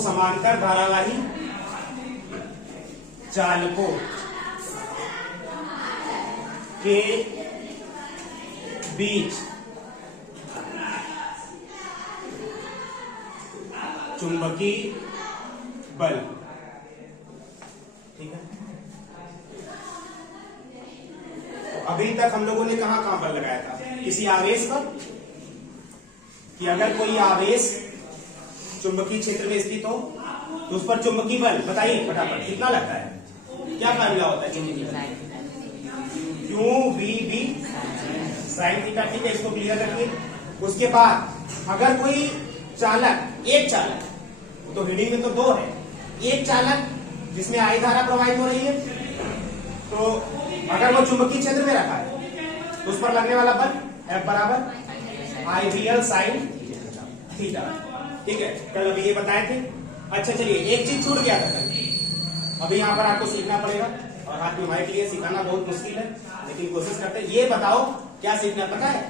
समांतर धारावाही चालकों के बीच चुंबकीय बल, ठीक है। तो अभी तक हम लोगों ने कहां बल लगाया था? किसी आवेश पर, कि अगर कोई आवेश चुंबकीय क्षेत्र में स्थित हो तो उस पर चुंबकीय बल बताइए फटाफट कितना लगता है? क्या फार्मूला होता है चुंबकीय बल? QVB साइन थीटा, ठीक है, इसको क्लियर रखिए। उसके बाद अगर कोई चालक, एक चालक, तो रीडिंग में तो दो है, एक चालक जिसमें आई धारा प्रवाहित हो रही है, तो अगर वो चुंबकीय क्षेत्र में रखा है तो उस पर लगने वाला बल F बराबर IVL साइन थीटा, ठीक है। कल अभी ये बताए थे। अच्छा चलिए, एक चीज छूट गया था कल, अभी यहाँ पर आपको सीखना पड़ेगा, और हाथ में माइक लिए सिखाना बहुत मुश्किल है, लेकिन कोशिश करते हैं। ये बताओ क्या सीखना पता है?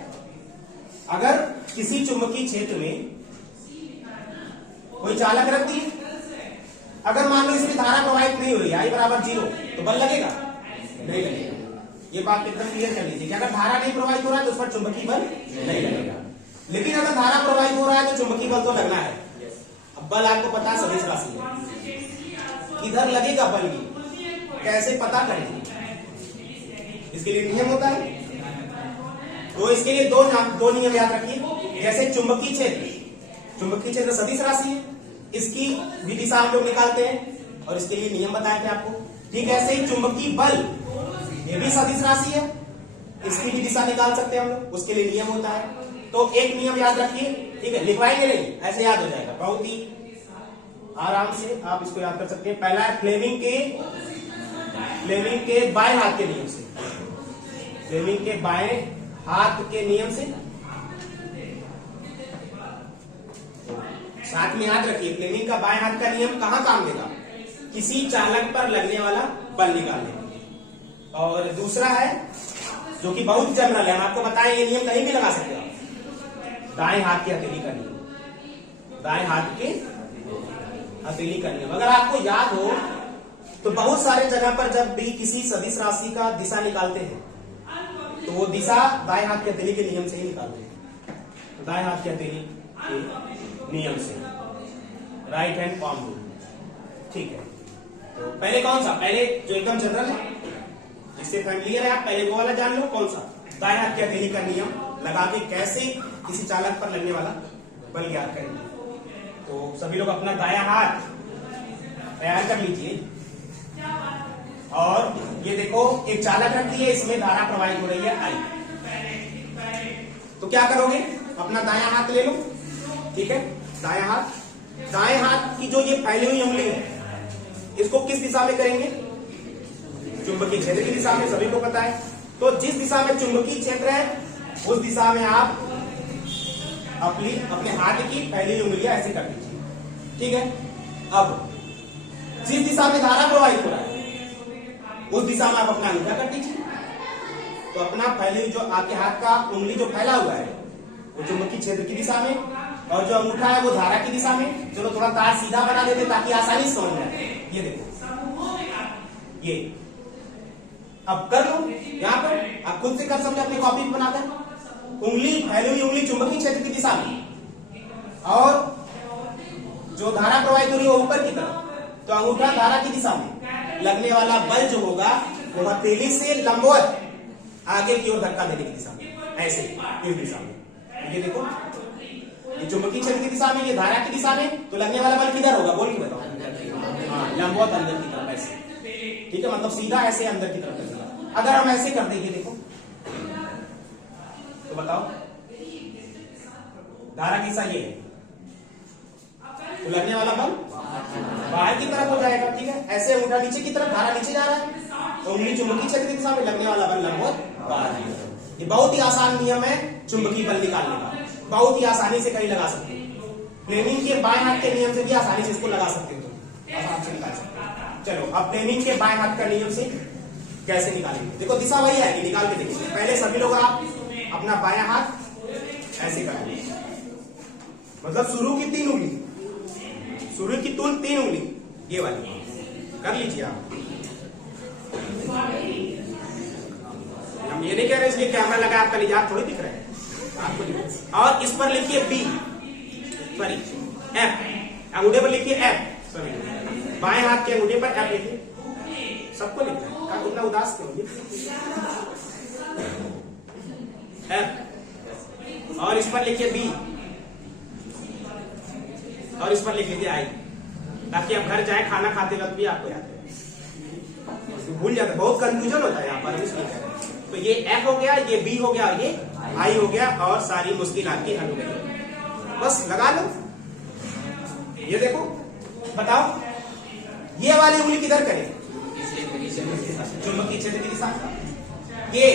अगर किसी चुंबकीय क्षेत्र में कोई चालक रख दिए, अगर मान लो इसमें धारा प्रवाहित नहीं हो रही, I बराबर 0, तो बल लगेगा? नहीं लगेगा। ये बात एकदम क्लियर कर लीजिए कि अगर धारा नहीं प्रवाहित हो रहा है तो उस पर चुंबकीय बल नहीं लगेगा, लेकिन अगर धारा प्रवाहित हो रहा है तो चुंबकीय बल तो लगना है। अब बल आपको पता है सदिश राशि है, किधर लगेगा बल की कैसे पता करेंगे? इसके लिए नियम होता है, तो इसके लिए दो नियम याद रखिए। जैसे चुंबकीय क्षेत्र सदिश राशि है, इसकी भी दिशा हम लोग निकालते हैं, और इसके लिए नियम बताए थे आपको। ठीक है, ऐसे ही चुंबकीय बल ये भी सदिश राशि है, इसकी भी दिशा निकाल सकते हैं हम लोग, उसके लिए नियम होता है। तो एक नियम याद रखिए, ठीक है, लिखवाएंगे नहीं, ऐसे याद हो जाएगा, बहुत ही आराम से आप इसको याद कर सकते हैं। पहला है फ्लेमिंग के बाएं हाथ के नियम से, फ्लेमिंग के बाएं हाथ के नियम से। साथ में याद रखिए, फ्लेमिंग का बाएं हाथ का नियम कहां काम देगा? किसी चालक पर लगने वाला बल निकालने। और दूसरा है जो कि बहुत जनरल है, हम आपको बताएं, ये नियम कहीं भी लगा सकते हो, दाएं हाथ की हथेली का नियम, दाएं हाथ के हथेली का नियम। अगर आपको याद हो तो बहुत सारे जगह पर जब भी किसी सदिश राशि का दिशा निकालते हैं तो वो दिशा दाएं हाथ की हथेली के नियम से ही निकालते हैं, दाएं हाथ की हथेली के नियम से, राइट हैंड पाम रूल, ठीक है। तो पहले कौन सा? पहले जो एकदम जनरल है, जिससे फैमिलियर है आप, पहले वो वाला जान लो। कौन सा? दाएं हाथ की हथेली का नियम लगा के कैसे किसी चालक पर लगने वाला बल ज्ञात करेंगे। तो सभी लोग अपना दायां हाथ तैयार कर लीजिए, और ये देखो एक चालक रख दिए, इसमें धारा प्रवाहित हो रही है I। तो क्या करोगे? अपना दायां हाथ ले लो, ठीक है, दाएं हाथ की जो ये फैली हुई उंगली है, इसको किस दिशा में करेंगे? चुंबकीय क्षेत्र की दिशा में, सभी को पता है। तो जिस दिशा में चुंबकीय क्षेत्र है उस दिशा में आप अपने हाथ की फैली उंगलियां ऐसे कर दीजिए, ठीक है। अब जिस दिशा में धारा प्रवाहित हो रहा है उस दिशा में आप अपना अंगूठा कर दीजिए। तो अपना फैली जो आपके हाथ का उंगली जो फैला हुआ है वो चुंबकीय क्षेत्र की दिशा में, और जो अंगूठा है वो धारा की दिशा में। चलो थोड़ा तार सीधा बना देते ताकि आसानी से समझ में आए। ये देखो, ये अब कर लो, यहाँ पर आप खुद से कर सकते अपनी कॉपी पे बनाकर। उंगली फैली हुई उंगली चुंबकीय क्षेत्र की दिशा में, और जो धारा प्रवाहित हो रही है वो ऊपर की तरफ, तो अंगूठा धारा की दिशा में। लगने वाला बल जो होगा वो हथेली से लंबवत आगे की ओर धक्का देने की दिशा में, ऐसे इस दिशा में। ये देखो, ये चुंबकीय क्षेत्र की दिशा में, ये धारा की दिशा में, तो लगने वाला बल किधर होगा? बोल के बताओ। हाँ, लंबवत अंदर की तरफ, ऐसे, ठीक है, मतलब सीधा ऐसे अंदर की तरफ लगेगा। अगर हम ऐसे कर देंगे, देखो तो बताओ, धारा की दिशा ये है, तो लगने वाला बल बाहर की तरफ हो जाएगा, ठीक है। ऐसे अंगूठा नीचे की तरफ, धारा नीचे जा रहा है, तो उंगली चुंबकीय क्षेत्र की दिशा में, लगने वाला बल लंबवत बाहर की तरफ। ये बहुत ही आसान नियम है चुंबकीय बल निकालने का, बहुत ही आसानी से कहीं लगा सकते हो। फ्लेमिंग के बाएं हाथ के नियम से भी आसानी से इसको लगा सकते हो, आसान से निकाल सकते हो। चलो अब फ्लेमिंग के बाएं हाथ का नियम से कैसे निकालेंगे? देखो दिशा वही है कि निकाल के देखिए। पहले सभी लोग आप अपना बायां हाथ ऐसे करेंगे, मतलब शुरू की तीन उंगली, शुरू की तीन उंगली ये वाली कर लीजिए आप। हम ये नहीं कह रहे इसलिए कैमरा लगा आपका निजात थोड़ी दिख रहा है आपको। और इस पर लिखिए बी, सॉरी एफ, अंगूठे पर लिखिए एफ, सॉरी बाएं हाथ के अंगूठे पर एफ लिखिए। सबको लिखना है, उतना उदास क्यों एफ, और इस पर लिखिए बी, और इस पर लिख लीजिए आई, ताकि आप घर जाए खाना खाते वक्त भी आपको याद रहे। भूल जाते, बहुत कंफ्यूजन होता है यहाँ पर इसलिए। तो ये एफ हो गया, ये बी हो गया, ये आई हो गया, और सारी मुश्किल आपकी हल हो गई। बस लगा लो। ये देखो, बताओ ये वाली उंगली किधर करें? चुंबकीय क्षेत्र की दिशा। ये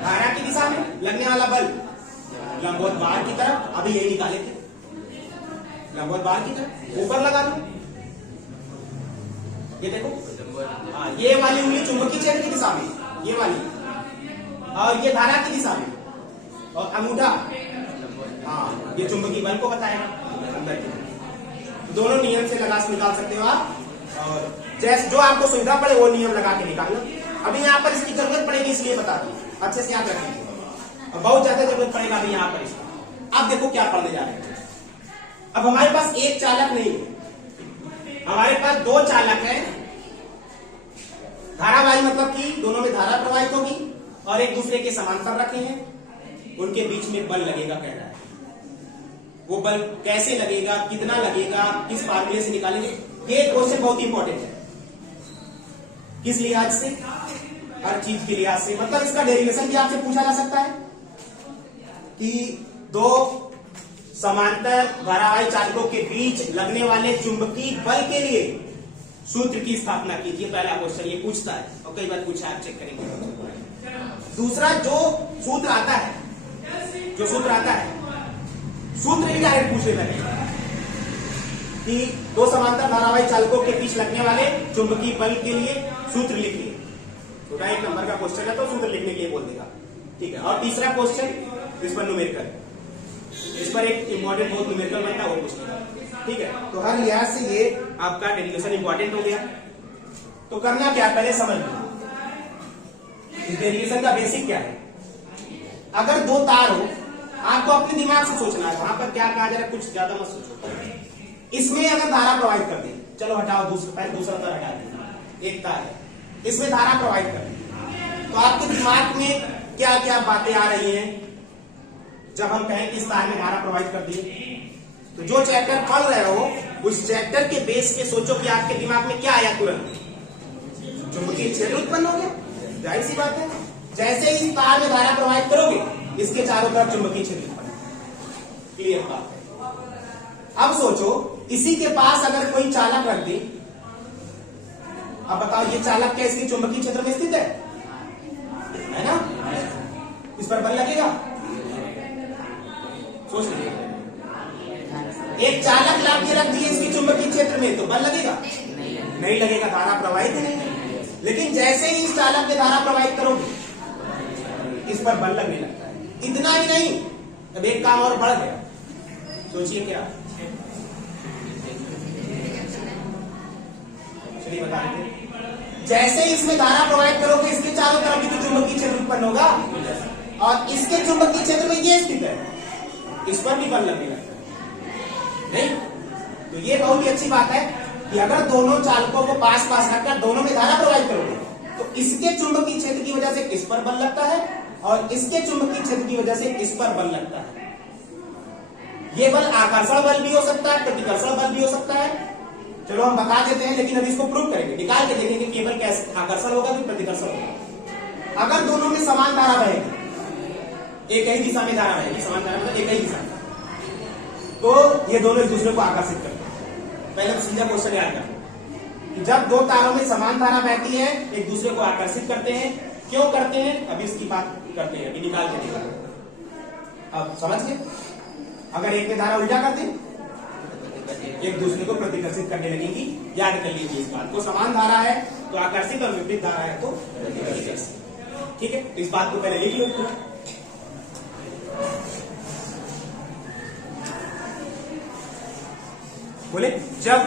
धारा की दिशा में लगने वाला बल लंबवत बाहर की तरफ, अभी यही निकाले थे, लंबवत बाहर की तरफ ऊपर लगा लो। ये देखो, ये वाली उंगली चुंबकीय क्षेत्र की दिशा में, ये वाली, और ये धारा की दिशा में, और अंगूठा ये चुंबकीय बल को बताएगा अंदर की। दोनों नियम से लगा निकाल सकते हो आप, और जैसे जो आपको सुविधा पड़े वो नियम लगा के निकालना। अभी यहाँ पर इसकी जरूरत पड़ेगी इसलिए बता दूं, अच्छे से याद रखेंगे, और बहुत ज्यादा जरूरत पड़ेगा अभी यहाँ पर इसका। अब देखो क्या पढ़ने जा रहे हैं। अब हमारे पास एक चालक नहीं है, हमारे पास दो चालक है। धारावाही मतलब कि दोनों में धारा प्रवाहित होगी और एक दूसरे के समांतर रखे हैं, उनके बीच में बल लगेगा कह रहा है। वो बल कैसे लगेगा, कितना लगेगा, किस फार्मूले से निकालेंगे, ये क्वेश्चन बहुत इंपॉर्टेंट है। किस लिहाज से? हर चीज के लिहाज से। मतलब इसका डेरिवेशन भी आपसे पूछा जा सकता है कि दो समांतर धारावाही चालकों के बीच लगने वाले चुंबकीय बल के लिए सूत्र की स्थापना कीजिए। पहला क्वेश्चन ये पूछता है, और कई बार पूछा, आप चेक करेंगे। दूसरा जो सूत्र आता है, सूत्र भी डायरेक्ट पूछे लगे कि दो समांतर धारावाही चालकों के बीच लगने वाले चुंबकीय बल के लिए सूत्र लिखिए। तो एक नंबर का क्वेश्चन है तो सूत्र लिखने के लिए बोल देगा, ठीक है। और तीसरा क्वेश्चन इस पर न्यूमेरिकल, इस पर एक इंपॉर्टेंट बहुत न्यूमेरिकल बनता है, वो पूछेगा, ठीक है। तो हर लिहाज से ये आपका डेरिवेशन इंपॉर्टेंट हो गया। तो करना क्या, पहले समझ लो इस डेरिवेशन का बेसिक क्या है। अगर दो तार हो, आपको अपने दिमाग से सोचना है, वहां पर क्या कहा जा रहा है, कुछ ज्यादा मत सोचो। इसमें अगर धारा प्रवाहित कर दे, चलो हटाओ, दूसरा तार हटा दे, एक तार है, इसमें धारा प्रवाहित कर दे, तो आपके दिमाग में क्या क्या बातें आ रही हैं जब हम कहें कि इस तार में धारा प्रवाहित कर दी? तो जो चैप्टर पढ़ रहे हो उस चैप्टर के बेस पे सोचो कि आपके दिमाग में क्या आया तुरंत? चुंबकीय क्षेत्र उत्पन्न हो गया, जाहिर सी बात है। जैसे ही इस तार में धारा प्रवाहित करोगे, इसके चारों तरफ चुंबकीय क्षेत्र उत्पन्न, क्लियर बात है। अब सोचो इसी के पास अगर कोई चालक रख दे, अब बताओ ये चालक क्या इसके चुंबकीय क्षेत्र में स्थित है ना? इस पर बल लगेगा? सोच लीजिए, एक चालक ला के रख दिए इसके चुंबकीय क्षेत्र में, तो बल लगेगा? नहीं लगेगा, धारा प्रवाहित ही नहीं। लेकिन जैसे ही इस चालक में धारा प्रवाहित करोगे, इस पर बल लगने लगता है। इतना ही नहीं, अब एक काम और बढ़ गया, सोचिए क्या? चलिए बता देते। जैसे ही इसमें धारा प्रवाहित करोगे, इसके चारों तरफ भी चुंबकीय क्षेत्र उत्पन्न होगा, और इसके चुंबकीय क्षेत्र में ये स्थित है, इस पर भी बल लगने लगता है, नहीं? तो ये बहुत ही अच्छी बात है कि अगर दोनों चालकों को पास पास रखकर दोनों में धारा प्रवाहित करोगे, तो इसके चुंबकीय क्षेत्र की वजह से इस पर बल लगता है, और इसके चुंबकीय क्षेत्र की वजह से इस पर बल लगता है। ये बल आकर्षण बल भी हो सकता है, प्रतिकर्षण बल भी हो सकता है। चलो हम बता देते हैं, लेकिन अब इसको प्रूव करेंगे, निकाल के देखेंगे केवल कैसे आकर्षण होगा कि प्रतिकर्षण होगा। अगर दोनों में समान धारा बहेगी, एक ही दिशा में धारा बहेगी, समान धारा मतलब एक ही दिशा, तो ये दोनों एक दूसरे को आकर्षित करते हैं। पहले सीधा क्वेश्चन याद करें, जब दो तारों में समान धारा बहती है, एक दूसरे को आकर्षित करते हैं। क्यों करते हैं, अभी इसकी बात करते हैं, अभी निकाल के देखा। अब समझ गए? अगर एक में धारा उल्टा कर दे, एक दूसरे को प्रतिकर्षित करने लगेंगी। याद कर लीजिए इस बात को, समान धारा है तो आकर्षित, और विपरीत धारा है तो प्रतिकर्षित, ठीक है? तो इस बात को पहले लिख लो पूरा। बोले जब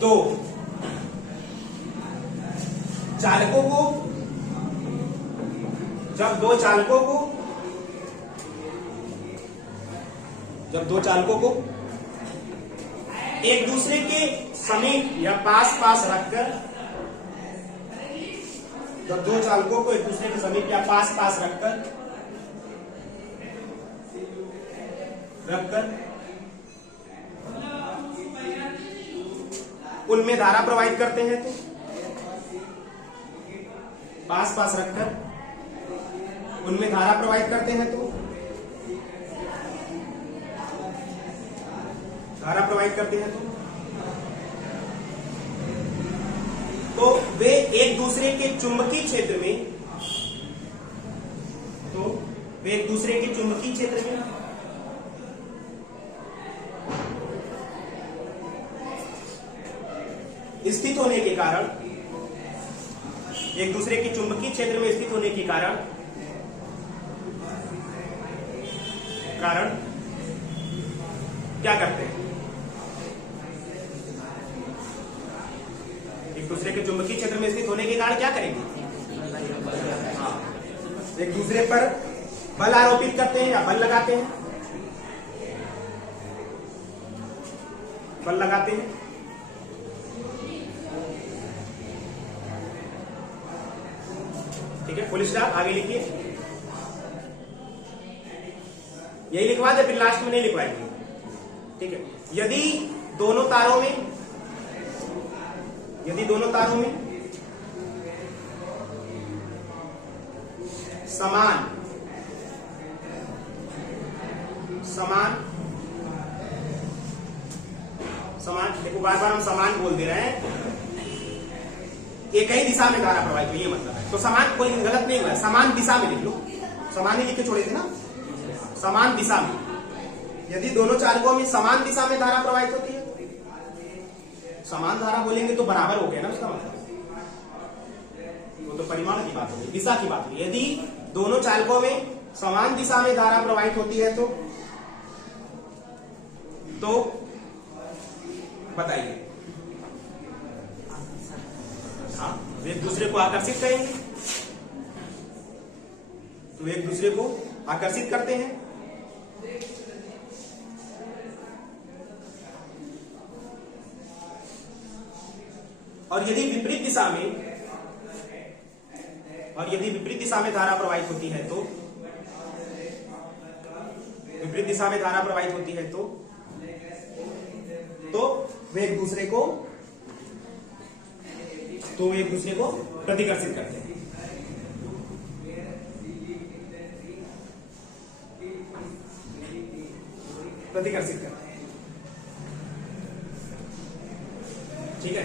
दो चालकों को एक दूसरे के समीप या पास रखकर, जब दो चालकों को एक दूसरे के समीप या पास रखकर उनमें धारा प्रवाहित करते हैं, तो पास रखकर उनमें धारा प्रवाहित करते हैं, तो वे एक दूसरे के चुंबकीय क्षेत्र में स्थित होने के कारण, एक दूसरे के चुंबकीय क्षेत्र में स्थित होने के कारण क्या करते हैं? एक दूसरे के चुंबकीय क्षेत्र में स्थित होने के कारण क्या करेंगे? एक दूसरे पर बल आरोपित करते हैं या बल लगाते हैं? ठीक है, फुल स्टॉप। आगे लिखिए, यही लिखवा दे, फिर लास्ट में नहीं लिखवाएंगे। ठीक है, यदि दोनों तारों में समान देखो, बार बार हम समान बोल दे रहे हैं, एक ही दिशा में धारा प्रवाहित, ये मतलब है। तो समान, कोई गलत नहीं हुआ, समान दिशा में लिख लो, समान ही लिख के छोड़े थे ना, समान दिशा में। यदि दोनों चालकों में समान दिशा में धारा प्रवाहित होती है, समान धारा बोलेंगे तो बराबर हो गया ना उसका मतलब, वो तो परिमाण की बात होगी, दिशा की बात होगी। यदि दोनों चालकों में समान दिशा में धारा प्रवाहित होती है तो बताइए। हाँ, एक दूसरे को आकर्षित करेंगे, तो एक दूसरे को आकर्षित करते हैं। और यदि विपरीत दिशा में धारा प्रवाहित होती है तो वे एक दूसरे को प्रतिकर्षित करते हैं। ठीक है,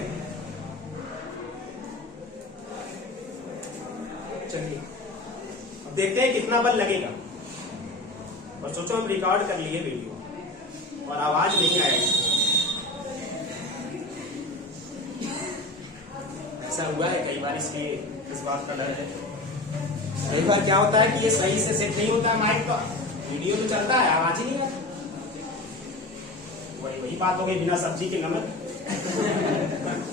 चलिए अब देखते हैं कितना बल लगेगा। और सोचो हम रिकॉर्ड कर लिए वीडियो और आवाज नहीं आएगी। ऐसा हुआ है कई बार, इसलिए इस बात का डर है। कई बार क्या होता है कि ये सही से सेट नहीं होता है माइक का, वीडियो तो चलता है, आवाज ही नहीं आती। वही बात हो गई, बिना सब्जी के नमक।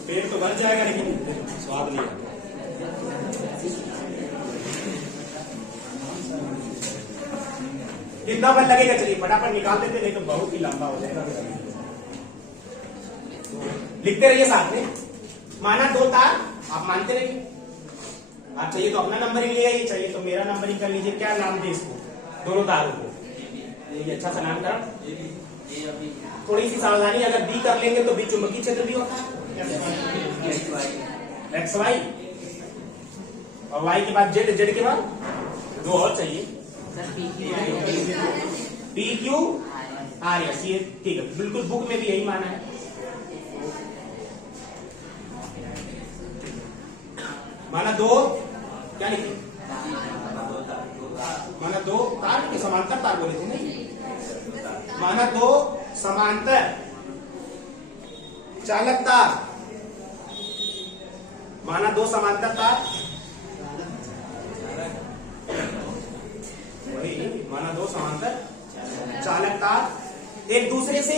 पेट तो भर जाएगा लेकिन स्वाद नहीं आता। कितना बल लगेगा, चलिए फटाफट निकाल देते, नहीं तो बहुत ही लंबा हो जाएगा। लिखते रहिए साथ में। माना दो तार, आप मानते रहिए। आप चाहिए तो अपना नंबर ही ले आइए, चाहिए तो मेरा नंबर ही कर लीजिए। क्या नाम दे इसको, दोनों तारों को? ये अच्छा सा नामकरण। थोड़ी सी सावधानी, अगर बी कर लेंगे तो बी चुंबकीय क्षेत्र भी होता है, एक्स वाई, और वाई के बाद जेड, जेड के बाद दो और चाहिए, पी क्यू आर एस। ये ठीक है, बिल्कुल बुक में भी यही माना है। माना दो, क्या लिखे? माना दो तार के समांतर तार बोले थे ना। माना दो समांतर चालक तार, माना दो समांतर तार, वही एक दूसरे से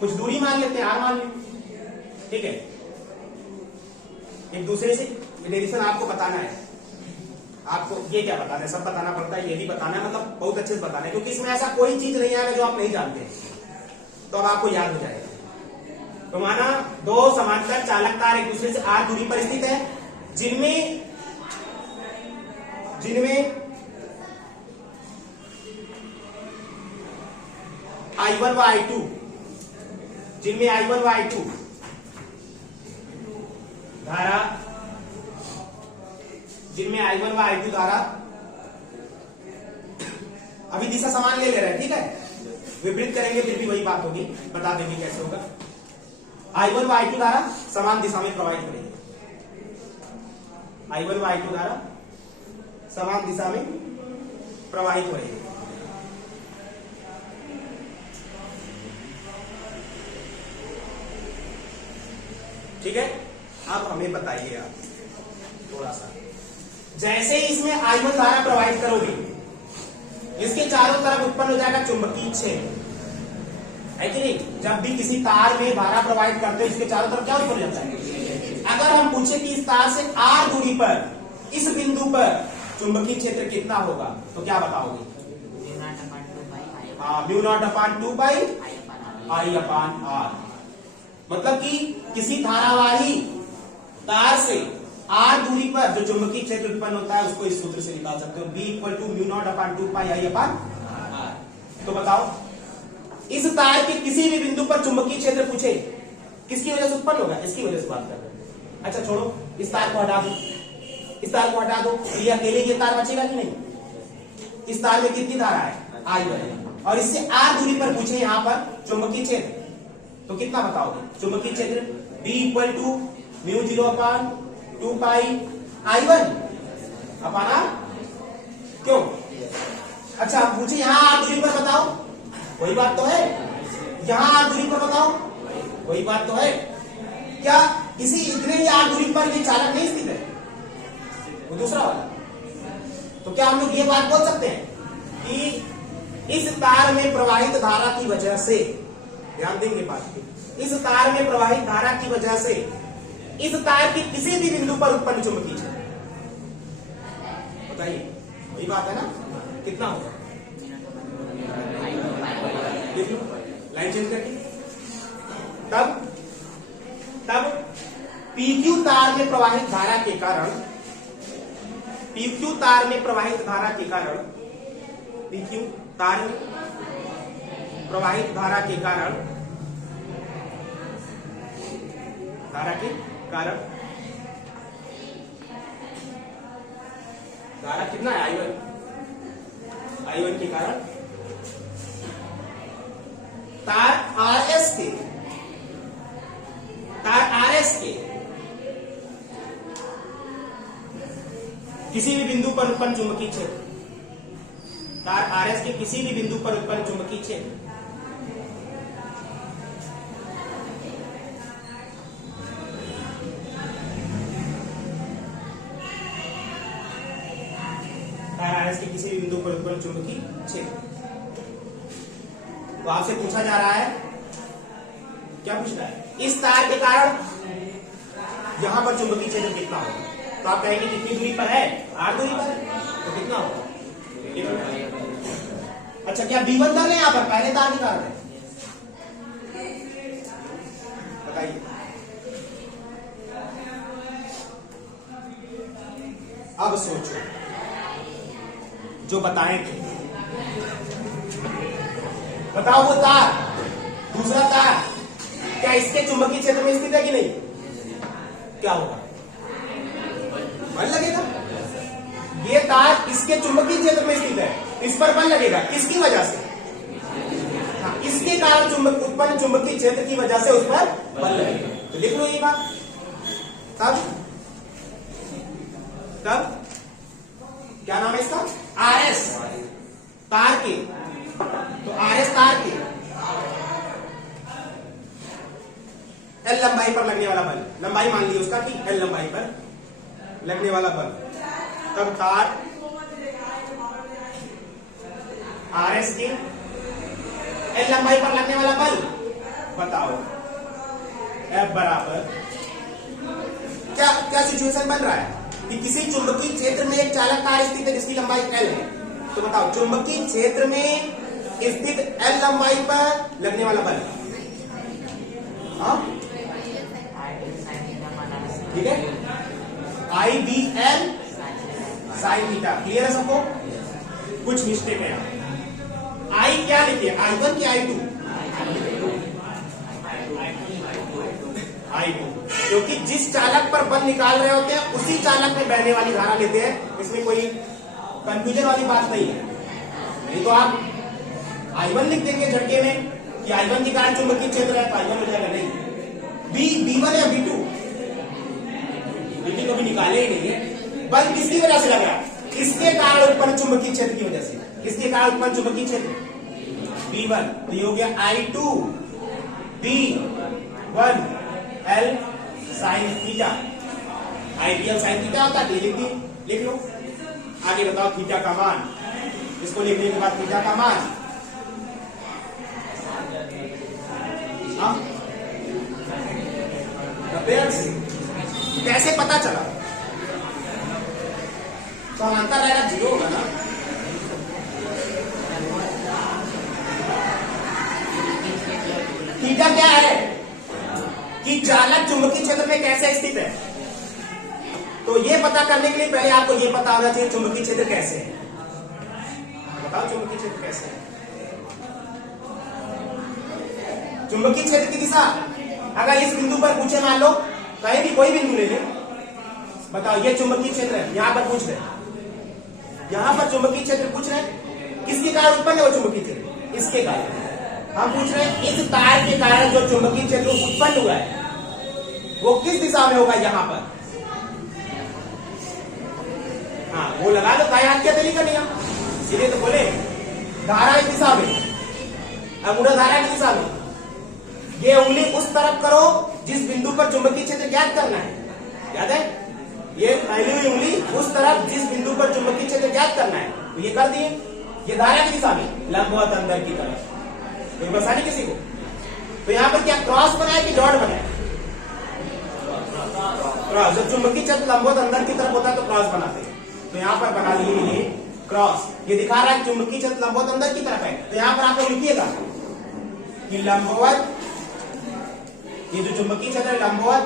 कुछ दूरी मान लेते हैं, आर मान लेते, ठीक है। एक दूसरे से डायरेक्शन आपको बताना है, आपको ये क्या बताना है, सब बताना पड़ता है, ये भी बताना है, मतलब बहुत अच्छे से बताना है, क्योंकि इसमें ऐसा कोई चीज नहीं आएगा जो आप नहीं जानते, तो अब आपको याद हो जाएगा। तो माना दो समांतर चालक तार एक दूसरे से आर दूरी पर स्थित है, जिनमें I1 व I2 जिनमें I1 व I2 धारा, जिनमें I1 व I2 धारा, अभी दिशा समान ले रहे हैं, ठीक है, विपरीत करेंगे फिर भी वही बात होगी, बता देंगे कैसे होगा। I1 व I2 धारा समान दिशा में प्रवाहित करेंगे, I1 व I2 धारा समान दिशा में प्रवाहित हो रही है, ठीक है। अब हमें बताइए आप थोड़ा सा, जैसे इसमें I1 धारा प्रवाहित करोगे, इसके चारों तरफ उत्पन्न हो जाएगा चुंबकीय क्षेत्र, है कि नहीं। जब भी किसी तार में धारा प्रवाहित करते हो, इसके चारों तरफ क्या उत्पन्न हो जाता है। अगर हम पूछे कि इस तार से R दूरी पर, इस बिंदु पर चुंबकीय क्षेत्र कितना होगा, तो क्या बताओगे। μ0/2 पाई I/R, मतलब कि किसी धारावाही तार से R दूरी पर जो चुंबकीय क्षेत्र उत्पन्न होता है, उसको इस सूत्र से निकाल सकते हो, B = μ0/2 पाई I/R। तो बताओ, इस तार के किसी भी बिंदु पर चुंबकीय क्षेत्र पूछे, किसकी वजह से उत्पन्न होगा, इसकी वजह से बात कर रहे हैं। अच्छा छोड़ो, इस तार को हटा दो, इस तार को हटा दो, ये अकेले ये तार बचेगा कि नहीं। इस तार में कितनी धारा है, I1, और इससे R दूरी पर पूछे यहाँ पर चुंबकीय क्षेत्र, तो कितना बताओगे चुंबकीय क्षेत्र। B = μ0/2 पाई I1/R, क्यों। अच्छा पूछे यहाँ R दूरी पर बताओ, वही बात तो है, यहाँ R दूरी पर बताओ, वही बात तो है। क्या इसी इतने ही R दूरी पर ये चालक नहीं स्थित है, वो दूसरा वाला। तो क्या हम लोग ये बात बोल सकते हैं कि इस तार में प्रवाहित धारा की वजह से, ध्यान देंगे बात की, इस तार में प्रवाहित धारा की वजह से इस तार के किसी भी बिंदु पर उत्पन्न चुंबकीय क्षेत्र, बताइए, वही बात है ना, कितना होगा। लाइन चेंज करके, तब PQ तार में प्रवाहित धारा के कारण, PQ तार में प्रवाहित धारा के कारण, PQ तार में प्रवाहित धारा के कारण, धारा कितना है I1 के कारण तार RS के किसी भी बिंदु पर उत्पन्न चुंबकीय क्षेत्र, तार RS के किसी भी बिंदु पर उत्पन्न चुंबकीय क्षेत्र के किसी भी बिंदु पर उत्पन्न चुंबकीय क्षेत्र। तो आपसे पूछा जा रहा है, क्या पूछ रहा है, इस तार के कारण यहां पर चुंबकीय क्षेत्र कितना होगा। तो आप कहेंगे कितनी दूरी पर है, R दूरी पर, तो कितना होगा। अच्छा क्या B1 कर रहे हैं, यहां पर पहले तार निकाल रहे हैं, बताइए। अब सोचो, जो बताए थे, बताओ वो तार, दूसरा तार क्या इसके चुंबकीय क्षेत्र में स्थित है कि नहीं, क्या होगा, बल लगेगा। ये तार इसके चुंबकीय क्षेत्र में स्थित है, इस पर बल लगेगा, किसकी वजह से, हाँ, इसके कारण उत्पन्न चुंबकीय क्षेत्र की वजह से उस पर बल लगेगा। तो लिख लो ये बात। तब क्या नाम है इसका, RS तार के, तो RS तार के L लंबाई पर लगने वाला बल, लंबाई मान ली उसका कि L लंबाई पर लगने वाला बल, तब तार RS के एल लंबाई पर लगने वाला बल बताओ। F बराबर क्या क्या सिचुएशन बन रहा है कि किसी चुंबकीय क्षेत्र में एक चालक कार स्थित है जिसकी लंबाई L है। तो बताओ चुंबकीय क्षेत्र में स्थित L लंबाई पर लगने वाला बल। ठीक है, I B L sine theta. Clear है सबको? कुछ मिस्टेक है आई क्या लिखिए, I1 की I2? I2, क्योंकि जिस चालक पर बल निकाल रहे होते हैं उसी चालक में बहने वाली धारा लेते हैं। इसमें कोई कंफ्यूजन वाली बात नहीं है। नहीं तो आप I1 लिख देंगे झटके में कि I1 की कारण चुंबकीय क्षेत्र है तो I1 हो जाएगा। नहीं, B1 या B2 B2 कभी निकाले ही नहीं है। बल किसकी वजह से लगा? किसके कारण उत्पन्न चुंबकीय क्षेत्र की वजह से। किसके कारण उत्पन्न चुंबकीय क्षेत्र? B1। तो ये हो गया I2 B1 L sine theta. Ideal sine theta होता है, लिख लो। आगे बताओ थीटा का मान। इसको लिखने के बाद थीटा का मान 90 कैसे पता चला? समांतर रहेगा, 0 होगा ना। थीटा क्या है कि चालक चुंबकीय क्षेत्र में कैसे स्थित है। तो ये पता करने के लिए पहले आपको ये पता होना चाहिए चुंबकीय क्षेत्र कैसे है। बताओ चुंबकीय क्षेत्र कैसे है। चुंबकीय क्षेत्र की दिशा अगर इस बिंदु पर पूछे, मान लो कहीं भी कोई बिंदु ले ले, बताओ ये चुंबकीय क्षेत्र है, यहां पर पूछ रहे, यहां पर चुंबकीय क्षेत्र पूछ रहे, किसके कारण उत्पन्न है वो चुंबकीय क्षेत्र? इसके कारण। हम पूछ रहे हैं इस तार के कारण जो चुंबकीय क्षेत्र उत्पन्न हुआ है वो किस दिशा में होगा? यहां पर। हाँ, वो लगा लो, दाएं हाथ क्या तरीका नहीं, सीधे तो बोले धारा इस दिशा में, अब उड़ा धारा की दिशा में। ये उंगली उस तरफ करो जिस बिंदु पर चुंबकीय क्षेत्र ज्ञात करना है। याद है? ये फैली हुई उंगली उस तरफ जिस बिंदु पर चुंबकीय क्षेत्र ज्ञात करना है, तो ये कर दिए। ये धारा की दिशा में लंबवत अंदर की तरफ। तो बता नहीं किसी को। तो यहां पर क्या क्रॉस बनाए कि डॉट बनाए? क्रॉस। जब चुंबकीय क्षेत्र लंबवत अंदर की तरफ होता है तो क्रॉस बनाते हैं। तो यहां पर बना लिए क्रॉस। ये दिखा रहा है चुंबकीय क्षेत्र लंबवत अंदर की तरफ है। तो यहां पर आपको लिखिएगा कि लंबवत, ये जो चुंबकीय क्षेत्र है लंबवत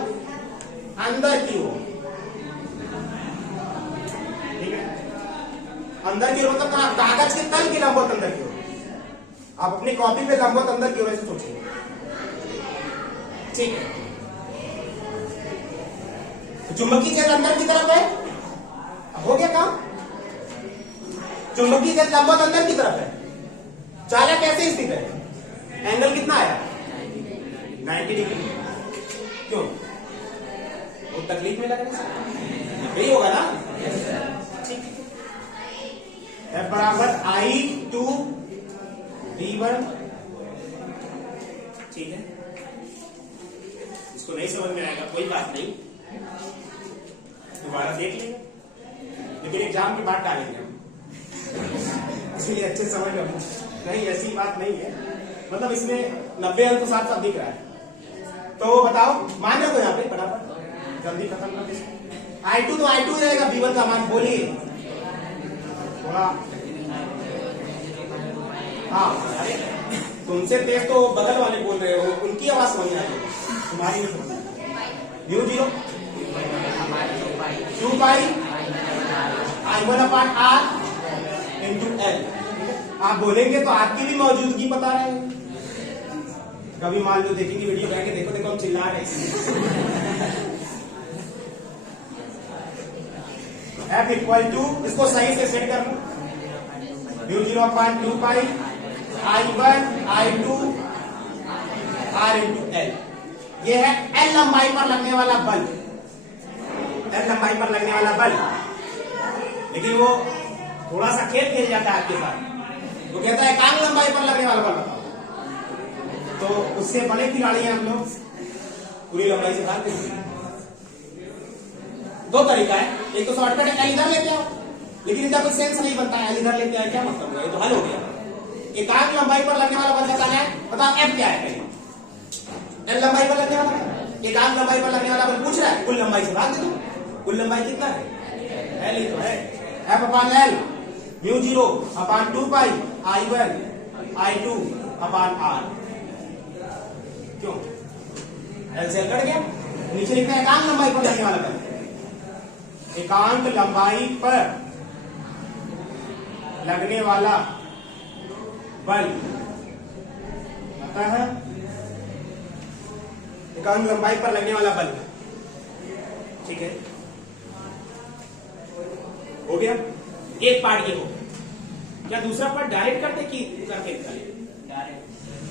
अंदर की ओर। ठीक है, अंदर की ओर मतलब कहां? कागज के तल की लंबवत अंदर की ओर। आप अपनी कॉपी पे लंबवत अंदर की ओर ऐसे सोचिए। ठीक है, चुंबकीय क्षेत्र अंदर की तरफ है। अब हो गया काम। चुंबकीय क्षेत्र लंबवत अंदर की तरफ है। चालक कैसे स्थित है? एंगल कितना आया? 90 डिग्री। क्यों? वो तकलीफ में लगने से यही होगा ना। ठीक है, F बराबर I2 B1। ठीक है, इसको नहीं समझ में आएगा कोई बात नहीं, दोबारा देख लेंगे, लेकिन एग्जाम की बात डालेंगे हम, इसलिए अच्छे समझ लो। नहीं, ऐसी बात नहीं है, मतलब इसमें 90 अंक तो साथ साथ दिख रहा है। तो बताओ, मान रहे हो यहाँ पे बराबर, जल्दी खत्म कर दे। I2 तो I2 रहेगा, B1 का मान बोलिए थोड़ा। हाँ, अरे तुमसे तेज तो बगल वाले बोल रहे हो, उनकी आवाज समझ आ रही है, तुम्हारी नहीं समझ। 0 2 पाई I1/R into L। आप बोलेंगे तो आपकी भी मौजूदगी बता रहे हैं। कभी मान लो देखेंगे वीडियो करके, देखो देखो हम चिल्ला रहे हैं। F इक्वल टू, इसको सही से सेट कर लो, 0.2 पाई I1 I2 R into L। ये है L लंबाई पर लगने वाला बल, L लंबाई पर लगने वाला बल। लेकिन वो थोड़ा सा खेल जाता है आपके साथ, वो कहता है एकांक लंबाई पर लगने वाला बल बताओ। तो उससे बड़े खिलाड़ी हैं हम लोग, पूरी लंबाई से भाग देंगे। दो तरीका है, एक तो शॉर्टकट है, इधर लेते आओ, लेकिन इधर कोई सेंस नहीं बनता है, इधर लेते आए क्या मतलब हुआ, ये तो हल हो गया। एकांक लंबाई पर लगने वाला बल बताना है। बताओ एफ क्या है पहले। एल लंबाई पर लगने वाला, एकांक लंबाई पर लगने वाला बल पूछ रहा है, कुल लंबाई से भाग दे दो। कुल लंबाई कितना है? एल ही तो है। F upon L mu 0 upon 2 pi I1 I2 upon R। क्यों? एल से एल कट गया। नीचे लिखना है एकांक लंबाई पर लगने वाला बल। एकांक लंबाई पर लगने वाला बल अतः एकांक लंबाई पर लगने वाला बल। ठीक है, हो गया एक पार्ट ये हो। क्या दूसरा पार्ट डायरेक्ट करते कि करके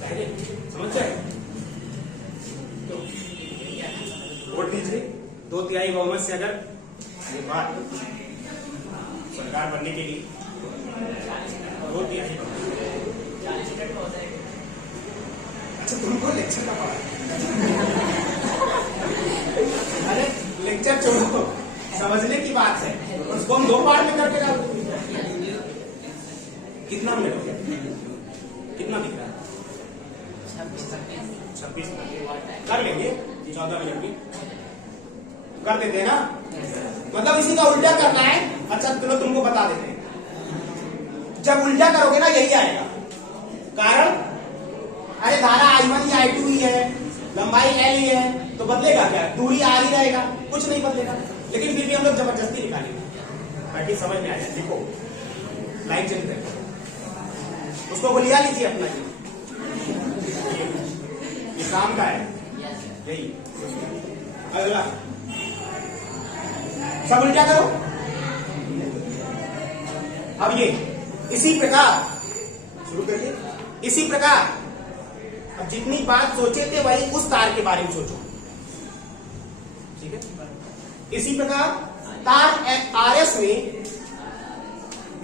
डायरेक्ट समझ जाए तो वोट दीजिए 2/3 बहुमत से अगर ये बात सरकार बनने के लिए 2/3। अच्छा तुमको लेक्चर का पढ़ा? अरे लेक्चर छोड़ो, समझने की बात है। उसको हम 2 पार्ट में करके डाल। कितना मिनट हो गया? कितना दिख रहा है? 26 मिनट कर लेंगे। 14 मिनट की कर देते हैं ना। मतलब इसी का उल्टा करना है। अच्छा चलो तुमको बता देते हैं। जब उल्टा करोगे ना यही आएगा कारण। अरे धारा I1 ही I2 ही है, लंबाई L ही है, तो बदलेगा क्या? दूरी R ही रहेगा, कुछ नहीं बदलेगा। लेकिन फिर भी हम लोग जबरदस्ती निकालेंगे ताकि समझ में आ जाए। देखो लाइन चेंज करें, उसको बोलिया लीजिए अपना। ये काम का है यही। अगला सब उल्टा करो। अब ये इसी प्रकार शुरू करिए। इसी प्रकार अब जितनी बात सोचे थे वही उस तार के बारे में सोचो। ठीक है, इसी प्रकार तार RS में,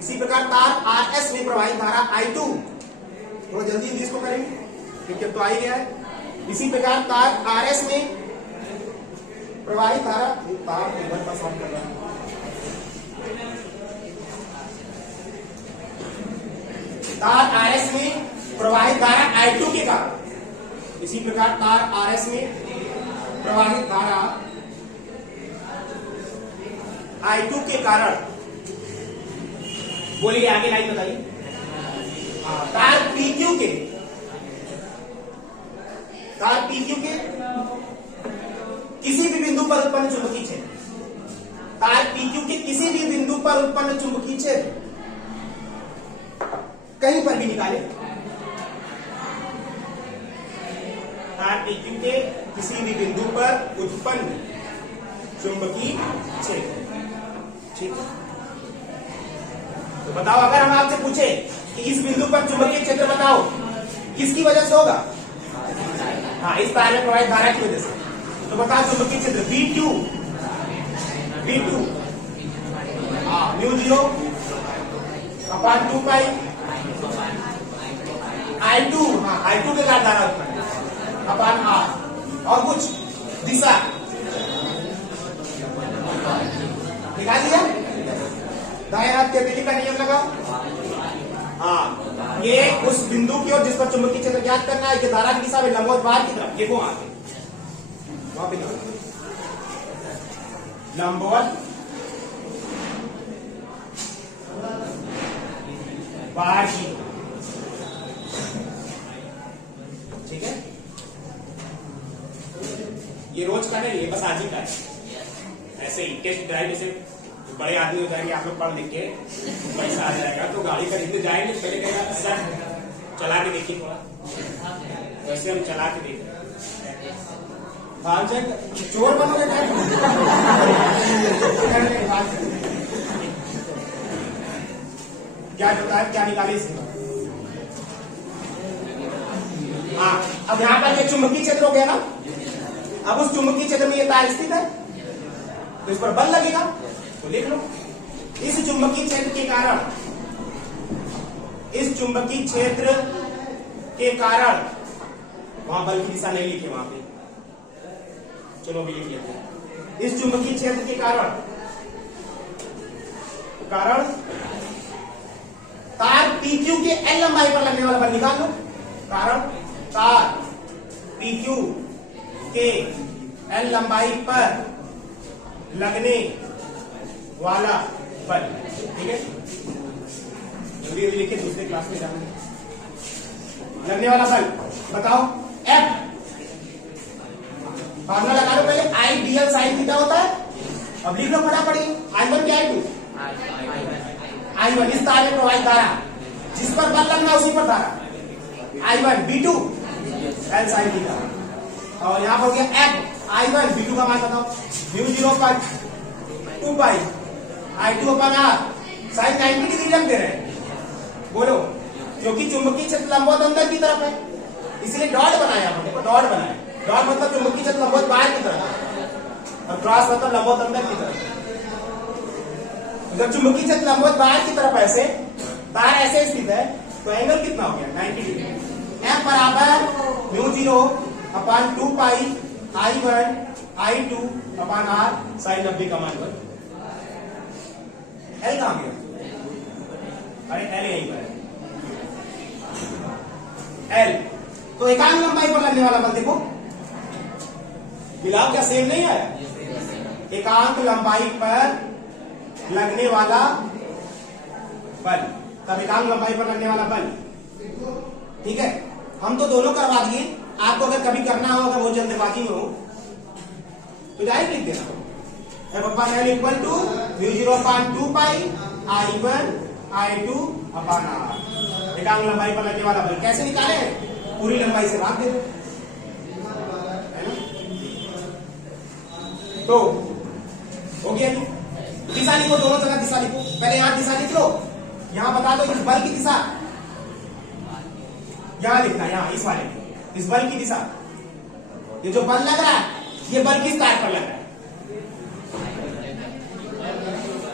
इसी प्रकार तार RS में प्रवाहित धारा I2, थोड़ा जल्दी इसको करेंगे क्योंकि अब तो आ ही गया है। इसी प्रकार तार RS में प्रवाहित धारा, तार इधर पास ऑन कर रहा है। तार RS में प्रवाहित धारा I2 के कारण, इसी प्रकार तार RS में प्रवाहित धारा I2 के कारण, बोलिए आगे लाइन बताइए। तार PQ के, तार PQ के किसी भी बिंदु पर उत्पन्न चुंबकीय क्षेत्र, तार PQ के किसी भी बिंदु पर उत्पन्न चुंबकीय क्षेत्र कहीं पर भी निकाले। तार PQ के किसी भी बिंदु पर उत्पन्न चुंबकीय क्षेत्र। ठीक है, तो बताओ अगर हम आपसे पूछे कि इस बिंदु पर चुंबकीय क्षेत्र बताओ, किसकी वजह से होगा? हाँ, इस तार में प्रवाहित धारा की वजह से। तो बताओ चुंबकीय क्षेत्र V2 म्यू 0 अपॉन 2 पाई I2, हाँ I2 के साथ धारा उत्पन्न अपॉन R। और कुछ दिशा निकाल दिया। दाएं हाथ के बिजली का नियम लगाओ। हाँ, ये उस बिंदु की ओर जिस पर चुंबकीय क्षेत्र ज्ञात करना है, ये धारा की दिशा में लंबवत बाहर की तरफ। देखो वहां पे लंबवत बाहर की। ठीक है, ये रोज का नहीं, ये बस आज ही का है। ऐसे ही टेस्ट ड्राइव से बड़े आदमी हो जाएंगे, आप लोग पढ़ लिख के पैसा आ जाएगा तो गाड़ी खरीदने जाएंगे, पहले कहेगा सर चला के देखिए थोड़ा, वैसे हम चला के देख चोर बनोगे क्या बताया, क्या निकाले इससे। हाँ, अब यहाँ पर ये चुंबकीय क्षेत्र हो गया ना। अब उस चुंबकीय क्षेत्र में ये तार स्थित है तो इस पर बल लगेगा, तो लिख लो। इस चुंबकीय क्षेत्र के कारण, इस चुंबकीय क्षेत्र के कारण, वहां बल की दिशा नहीं लिखी वहां पे, चलो भी लिख लेते हैं। इस चुंबकीय क्षेत्र के कारण तार PQ के L लंबाई पर लगने वाला बल निकाल लो। कारण तार PQ के L लंबाई पर लगने वाला बल, ठीक है। जल्दी जल्दी लिखिए, दूसरे क्लास में जाना। लगने वाला बल बताओ। F फार्मूला लगा लो पहले, IDL sin थीटा होता है। अब लिख लो फटाफट, I1 क्या I2? I1 इस तार में प्रवाहित धारा, जिस पर बल लगना उसी पर धारा। I1 B2 L sin theta, और यहां पर हो गया F I1 B2 का मान बताओ। म्यू 0.2 पाई I2 अपन R sin 90 डिग्री लग दे रहे हैं, बोलो। क्योंकि चुंबकीय क्षेत्र लंबवत अंदर की तरफ है, इसलिए डॉट बनाया हमने, डॉट बनाया। डॉट मतलब चुंबकीय क्षेत्र लंबवत बाहर की तरफ, और क्रॉस मतलब लंबवत अंदर की तरफ। जब चुंबकीय क्षेत्र लंबवत बाहर की तरफ ऐसे, तार ऐसे स्थित है, तो एंगल कितना हो गया? 90 डिग्री। F बराबर mu 0/2 pi I1 I2 upon R sin 90 का मान लो। L कहां गया? अरे L यहीं पर है। L तो एकांक लंबाई पर लगने वाला बल देखो, मिलाओ क्या सेम नहीं आया? एकांक लंबाई पर लगने वाला बल, तब एकांक लंबाई पर लगने वाला बल, ठीक है। हम तो दोनों करवा दिए, आपको अगर कभी करना हो, अगर वो जल्दबाजी में हो तो डायरेक्ट लिख देना। F upon L equal to mu 0/2 pi I1 I2 upon R। एकांक लंबाई पर लगने वाला बल कैसे निकाले? पूरी लंबाई से भाग दे, है ना। तो हो गया जी। दिशा लिखो, दोनों जगह दिशा लिखो। पहले यहां दिशा लिख लो, यहां बता दो इस बल की दिशा, यहां लिखना, यहां इस वाले इस बल की दिशा। ये जो बल लग रहा है, ये बल किस तार पर लग रहा है?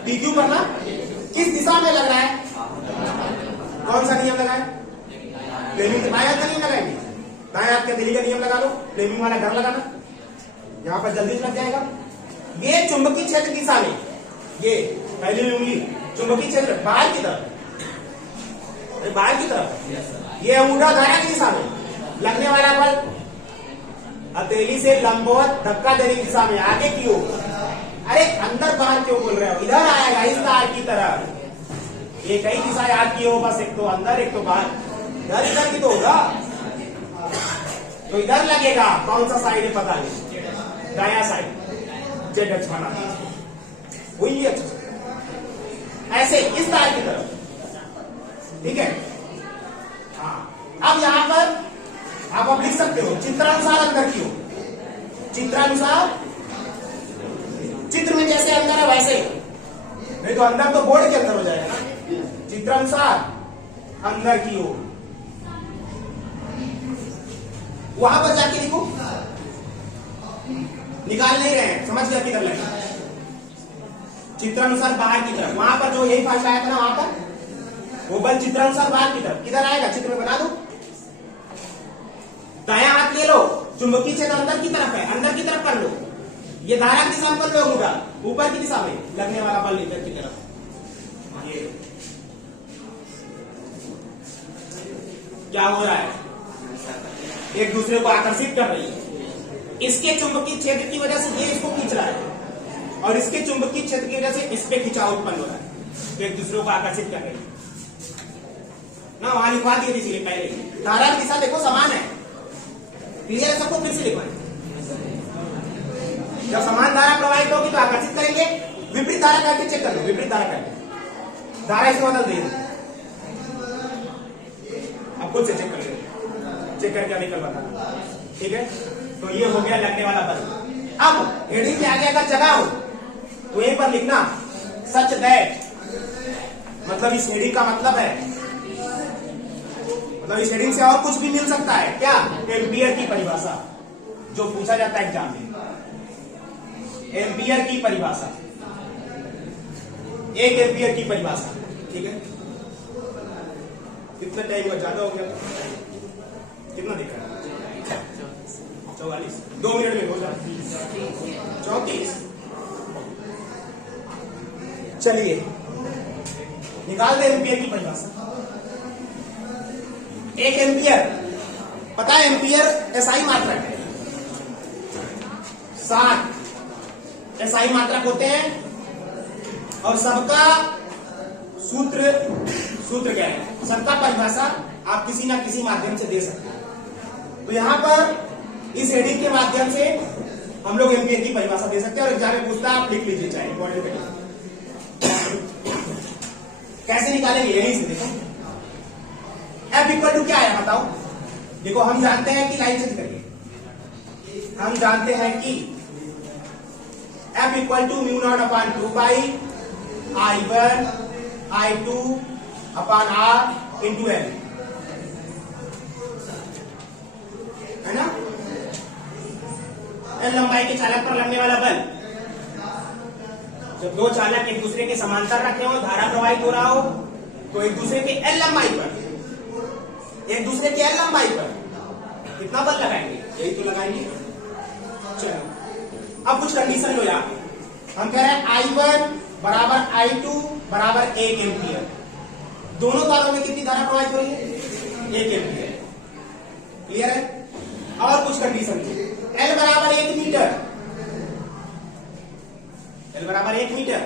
PQ पर ना। किस दिशा में लग रहा है? कौन सा नियम लगा है? फ्लेमिंग के बाएं हाथ का नियम लगाएंगे, दाएं हाथ के दिल्ली का नियम लगा लो, फ्लेमिंग वाला घर लगाना, यहां पर जल्दी लग जाएगा। ये चुंबकीय क्षेत्र दिशा में, ये पहली उंगली चुंबकीय क्षेत्र बाहर की तरफ, बाहर की तरफ, ये अंगूठा धारा की दिशा में लगने वाला बल हथेली से लंबवत धक्का देने की दिशा में आगे की ओर। अरे अंदर बाहर क्यों बोल रहे हो? इधर आएगा, इस तार की तरफ। ये कई दिशा याद किए हो, बस एक तो अंदर एक तो बाहर। इधर इधर की तो होगा, तो इधर लगेगा। कौन सा साइड है पता नहीं, दाया साइड, जेड अक्ष बना वही अच्छा, ऐसे इस तार की तरफ, ठीक है। हाँ, अब यहां पर आप लिख सकते हो चित्रानुसार अंदर की ओर। चित्रानुसार, चित्र में जैसे अंदर है वैसे, नहीं तो अंदर तो बोर्ड के अंदर हो जाएगा ना। चित्रानुसार अंदर की ओर, वहां पर जाके लिखो, निकाल नहीं रहे हैं, समझ गया किधर लगेगा। चित्रानुसार बाहर की तरफ, वहां पर जो यही फार्मूला आया था ना, वहां पर वो बल चित्रानुसार बाहर की तरफ किधर आएगा? चित्र में बना दो। दायां हाथ ले लो, चुंबकीय क्षेत्र अंदर की तरफ है, अंदर की तरफ कर लो। ये धारा की दिशा में कर लो, अंगूठा ऊपर की दिशा में लगने वाला बल इधर की तरफ। ये क्या हो रहा है? एक दूसरे को आकर्षित कर रही है। इसके चुंबकीय क्षेत्र की वजह से ये इसको खींच रहा है, और इसके चुंबकीय क्षेत्र की वजह से इस पे खिंचाव उत्पन्न हो रहा है, तो एक दूसरे को आकर्षित कर रही है ना। वहां लिखवा दिए इसलिए पहले, धारा की दिशा देखो समान है। क्लियर है सबको? फिर से लिखवाएं। जब समान धारा प्रवाहित होगी तो आकर्षित करेंगे। विपरीत धारा करके चेक कर लो, विपरीत धारा करके धारा इसे बदल देगी। अब खुद से चेक कर लो, चेक करके निकल बताना, ठीक है। तो ये हो गया लगने वाला बल। अब हेडिंग के आगे अगर जगह हो तो एक बार लिखना सच दैट, मतलब इस हेडिंग का मतलब है, मतलब इस हेडिंग से और कुछ भी मिल सकता है क्या? एम्पियर की परिभाषा, जो पूछा जाता है एग्जाम में, एम्पियर की परिभाषा, 1 एम्पियर की परिभाषा, ठीक है। कितना टाइम हुआ? ज्यादा हो गया? कितना देखा? 44, 2 मिनट में हो जाए 34। चलिए निकाल दे एम्पियर की परिभाषा। 1 एम्पियर, पता है एम्पियर एसआई मात्रक है, 7 एसआई मात्रक होते हैं और सबका सूत्र क्या है, सबका परिभाषा आप किसी ना किसी माध्यम से दे सकते हैं। तो यहां पर इस हेडिंग के माध्यम से हम लोग एम्पियर की परिभाषा दे सकते हैं और एग्जाम में पूछता है, आप लिख लीजिए चाहे इंपॉर्टेंट है। कैसे निकालेंगे, यही से देखो F इक्वल टू क्या है बताओ। देखो हम जानते हैं कि लाइन चेंज करिए, हम जानते हैं कि F equal to mu not upon 2 pi I1 I2 upon R into L, है ना। L लंबाई के चालक पर लगने वाला बल, जब दो चालक एक दूसरे के समांतर रखे हो, धारा प्रवाहित हो रहा हो, तो एक दूसरे के L लंबाई पर कितना बल लगाएंगे, यही तो लगाएंगे। चलो अब कुछ कंडीशन लो यार, हम कह रहे हैं I1 बराबर I2 बराबर 1 एम्पियर, दोनों तारों में कितनी धारा प्रवाहित हो रही है, 1 एम्पियर, क्लियर है। और कुछ कंडीशन, L बराबर 1 मीटर, L बराबर 1 मीटर,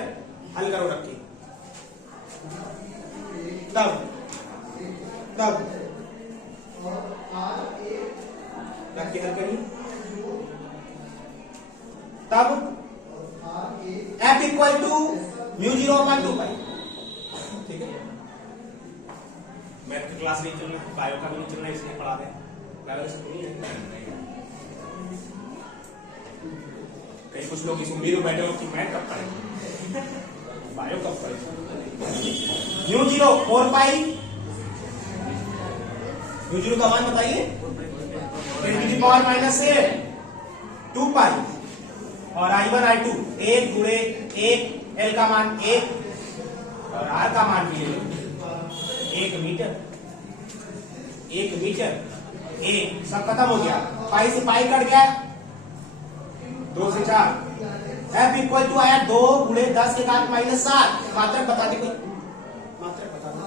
हल करो रख के, तब रख के हल करिए, तब F इक्वल टू म्यू 0 अपान 2 पाई, ठीक है। मैथ की क्लास नहीं चलना, बायो का भी नहीं चलना, इसलिए पढ़ा दें। कई कुछ लोग इस उम्मीद में बैठे हो कि मैथ कब पढ़ेंगे, बायो कब पढ़ेंगे। म्यू 0 4 पाई, म्यू 0 का मान बताइए, 10 की पावर माइनस 2 पाई, और I1 I2 1 गुणे 1, L का मान 1 और R का मान भी 1 मीटर, 1 सब खत्म हो गया, पाई से पाई कट गया, 2 से 4। F इक्वल टू आया 2 गुणे 10 के घात माइनस 7, मात्रक बता दे कोई, मात्रक बता दो,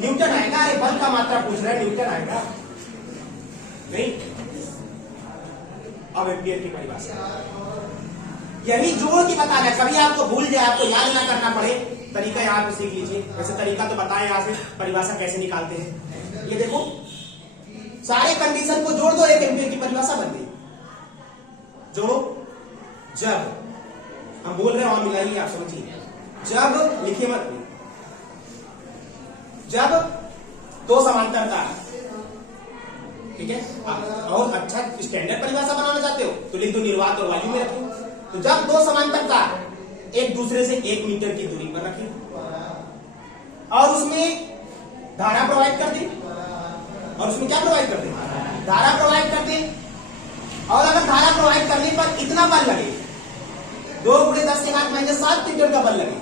न्यूटन आएगा। अरे बल का मात्रा पूछ रहा है, न्यूटन आएगा नहीं। अब एम्पियर की परिभाषा यही जोड़ के बताना है, कभी आपको भूल जाए, आपको याद ना करना पड़े, तरीका यहाँ पे सीख लीजिए। वैसे तरीका तो बताएं, यहाँ से परिभाषा कैसे निकालते हैं। ये देखो सारे कंडीशन को जोड़ दो, 1 एम्पियर की परिभाषा बन गई। जोड़ो, जब हम बोल रहे हैं वहां मिलाइए, आप समझिए, जब लिखिए मत, जब दो समांतर तार, ठीक है, और अच्छा स्टैंडर्ड परिभाषा बनाना चाहते हो तो लिख दो निर्वात और वायु में रखो। तो जब दो समांतर तार एक दूसरे से 1 मीटर की दूरी पर रखें और उसमें धारा प्रवाहित कर दे, और उसमें क्या प्रवाहित कर दे, धारा प्रवाहित कर दे, और अगर धारा प्रवाहित करने पर इतना बल लगे, 2 गुणे 10 के घात माइनस 7 न्यूटन का बल लगे,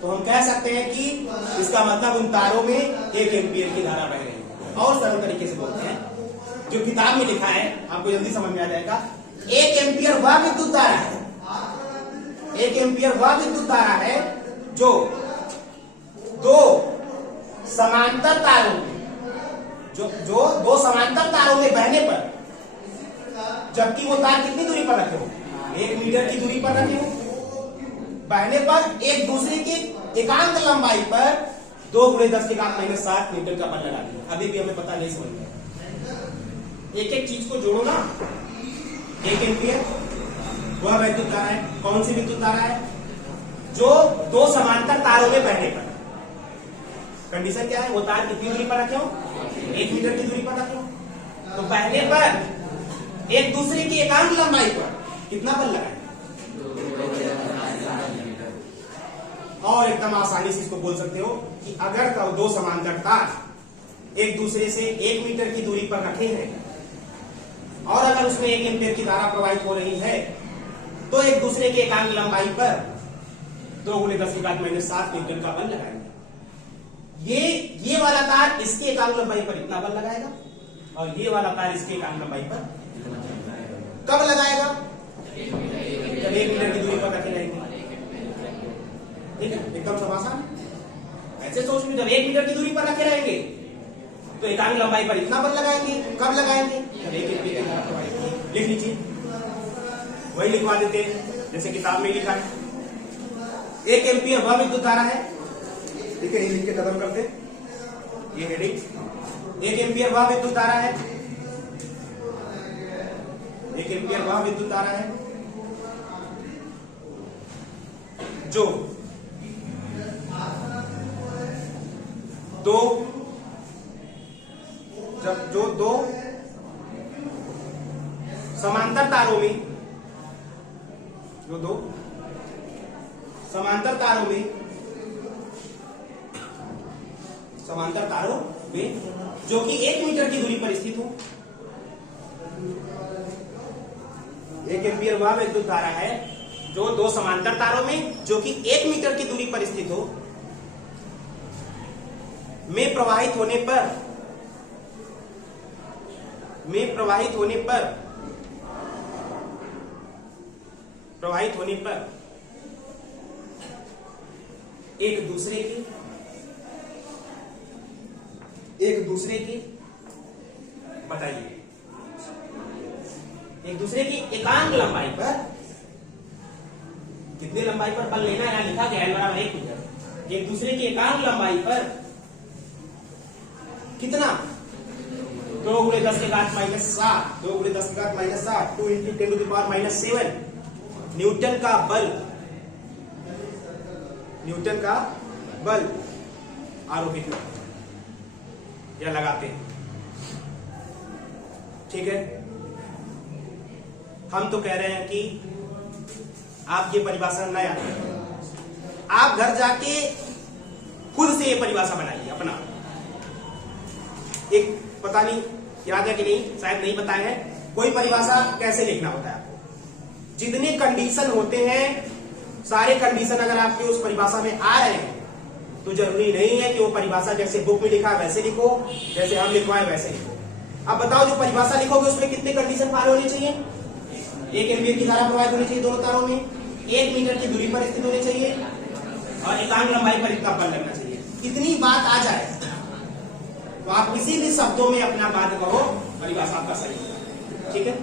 तो हम कह सकते हैं कि इसका मतलब उन तारों में 1 एम्पियर की धारा बह रही है। और सरल तरीके से बोलते हैं, जो किताब में लिखा है आपको जल्दी समझ में आ जाएगा। 1 एम्पियर वह विद्युत धारा है, 1 एम्पियर वह विद्युत धारा है जो दो समांतर तारों में, जो दो समांतर तारों में बहने पर, जबकि वो तार कितनी दूरी पर रखे हो, 1 मीटर की दूरी पर रखे हो, बहने पर एक दूसरे की एकांक लंबाई पर 2 गुणे 10 के घात माइनस 7 न्यूटन का बल लगा दिया। अभी भी हमें पता नहीं समझ में, एक एक चीज को जोड़ो ना। 1 एम्पियर वह विद्युत धारा है, कौन सी विद्युत धारा है, जो दो समांतर तारों में बहने पर, कंडीशन क्या है, वो तार कितनी दूरी पर रखे हो, 1 मीटर की दूरी पर रखे हो, तो बहने पर एक दूसरे की एकांक लंबाई पर कितना बल लगाए। और एकदम आसानी से इसको बोल सकते हो कि अगर दो समांतर तार एक दूसरे से 1 मीटर की दूरी पर रखे हैं और अगर उसमें 1 एम्पियर की धारा प्रवाहित हो रही है, तो एक दूसरे के एकांक लंबाई पर 2 गुणे 10 के घात माइनस 7 न्यूटन का बल लगाएंगे। ये वाला तार इसके एकांक लंबाई पर इतना बल लगाएगा और ये वाला तार इसके एकांक लंबाई पर कब लगाएगा, जब 1 मीटर की दूरी पर रखे रहेंगे। ठीक है, एकदम सब आसान। ऐसे सोच लो, जब 1 मीटर की दूरी पर रखे रहेंगे तो एकांक लंबाई पर इतना बल लगाएंगे। कब लगाएंगे? जब 1 एम्पीयर की धारा प्रवाहित होगी। लिख लीजिए, वही लिखवा देते हैं जैसे किताब में लिखा है। 1 एम्पीयर वह विद्युत धारा है, ठीक है, ये लिख के खत्म करते, ये हेडिंग। 1 एम्पीयर वह विद्युत धारा है, 1 एम्पीयर वह विद्युत धारा है जो दो समांतर तारों में, जो दो समांतर तारों में जो कि 1 मीटर की दूरी पर स्थित हो। 1 एम्पीयर वह विद्युत धारा है जो दो समांतर तारों में जो कि 1 मीटर की दूरी पर स्थित हो, में प्रवाहित होने पर एक दूसरे की बताइए, एक दूसरे की एकांक लंबाई पर, कितनी लंबाई पर बल लेना है, यहां लिखा गया है बराबर 1 मीटर। एक दूसरे की एकांक लंबाई पर कितना? 2 × 10⁻⁷, 2 × 10⁻⁷, 2 × 10⁻⁷ न्यूटन का बल आरोपित या लगाते हैं। ठीक है, हम तो कह रहे हैं कि आप ये परिभाषा नया, आप घर जाके खुद से ये परिभाषा बनाइए अपना। एक पता नहीं याद है कि नहीं, शायद नहीं पता है, कोई परिभाषा कैसे लिखना होता है आपको। जितने कंडीशन होते हैं, सारे कंडीशन अगर आपके उस परिभाषा में आ रहे हैं तो जरूरी नहीं है कि वो परिभाषा जैसे बुक में लिखा है वैसे लिखो, जैसे हम लिखवाए वैसे लिखो। अब बताओ, जो परिभाषा लिखोगे उसमें कितने कंडीशन पार होने चाहिए? 1 एम्पीयर की धारा प्रवाहित होनी चाहिए दोनों तारों में, 1 मीटर की दूरी पर स्थित होनी चाहिए और एकांक लंबाई पर इतना बल लगना चाहिए। इतनी बात आ जाए तो आप किसी भी शब्दों में अपना बात कहो, परिभाषा आपका सही। ठीक है।